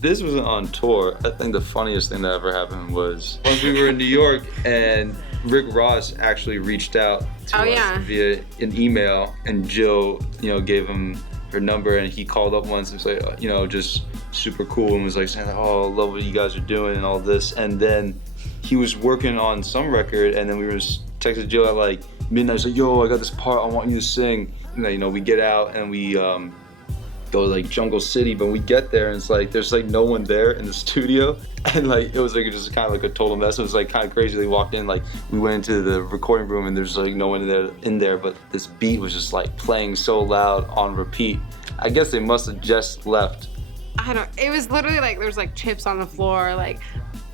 This wasn't on tour. I think the funniest thing that ever happened was once we were in New York and Rick Ross actually reached out to us via an email, and Jill, gave him her number, and he called up once and was like, just super cool, and was like saying, oh, I love what you guys are doing and all this. And then he was working on some record, and then we were texting Jill at like midnight. He's like, yo, I got this part I want you to sing. And we get out and we go to like Jungle City, but we get there and it's like there's like no one there in the studio, and like it was like just kind of like a total mess. It was like kind of crazy. They walked in, like we went into the recording room and there's like no one in there, but this beat was just like playing so loud on repeat. I guess they must have just left. It was literally like there was like chips on the floor, like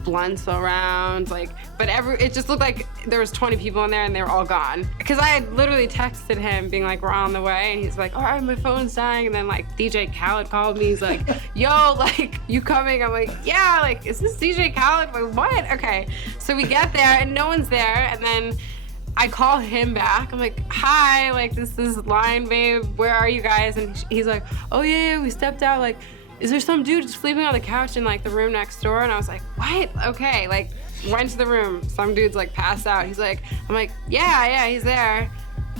blunts around, like, but it just looked like there was 20 people in there and they were all gone. Because I had literally texted him being like, we're on the way, and he's like, all right, my phone's dying. And then like DJ Khaled called me, he's like, yo, like, you coming? I'm like, yeah, like, is this DJ Khaled? Like, what? Okay, so we get there and no one's there, and then I call him back. I'm like, hi, like, this is Line Babe, where are you guys? And he's like, oh yeah, we stepped out, like, is there some dude sleeping on the couch in like the room next door? And I was like, what? Okay, like went to the room. Some dude's like passed out. He's like, I'm like, yeah, he's there.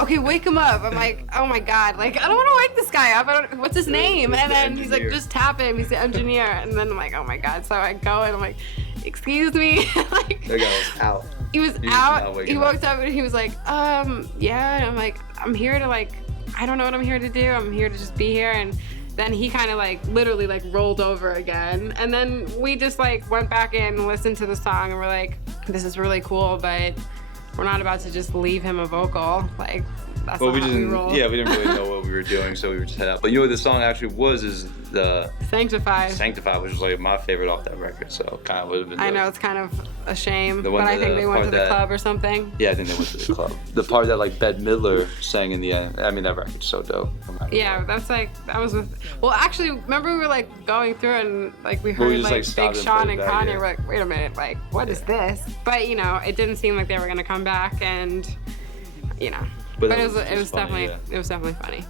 Okay, wake him up. I'm like, oh my God, like I don't want to wake this guy up. What's his name? And then he's like, just tap him. He's the engineer. And then I'm like, oh my God. So I go and I'm like, excuse me. Like, that guy was out. He was out. He woke up and he was like, yeah. And I'm like, I'm here to like, I don't know what I'm here to do. I'm here to just be here. And then he kind of like literally like rolled over again. And then we just like went back in and listened to the song and we're like, this is really cool, but we're not about to just leave him a vocal. Like, that's not how we roll. Yeah, we didn't really know what we were doing, so we were just head out. But what the song actually was is the Sanctify, which was like my favorite off that record, so kind of would have been I know, it's kind of a shame, but I think they went to the club or something. Yeah, I think they went to the club. The part that like Bette Midler sang in the end, I mean, that record's so dope. Yeah, that's like, that was with, well actually, remember we were like going through and like we heard like Big Sean and Kanye, we're like, wait a minute, like what is this? But it didn't seem like they were gonna come back, and but it was definitely funny.